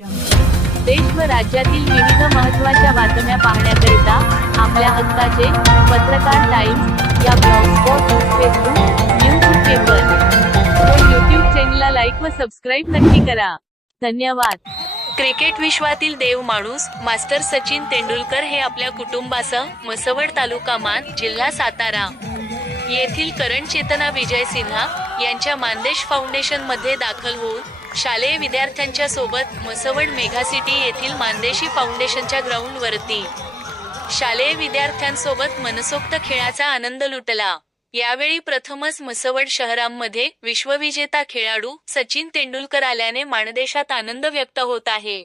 देश व राज्यातील विविध महत्त्वाच्या बातम्या पाहण्याकरिता आपल्या हक्काचे पत्रकार टाइम्स या ब्लॉगस्पॉट फेसबुक न्यूज पेपर. व युट्यूब चॅनलला लाईक व सबस्क्राईब नक्की करा. धन्यवाद. क्रिकेट विश्वातील देव माणूस मास्टर सचिन तेंडुलकर हे आपल्या कुटुंबासह मसवड तालुका मान जिल्हा सातारा. येथील करण चेतना विजय सिन्हा यांच्या मानदेश फाउंडेशनमध्ये दाखल होऊन शालेय विद्यार्थ्यांच्या सोबत मसवड मेगा सिटी येथील मानदेशी फाउंडेशनच्या ग्राउंडवरती शालेय विद्यार्थ्यांसोबत मनसोक्त खेळाचा आनंद लुटला. यावेळी प्रथमच मसवड शहरांमध्ये विश्वविजेता खेळाडू सचिन तेंडुलकर आल्याने माणदेशात आनंद व्यक्त होत आहे.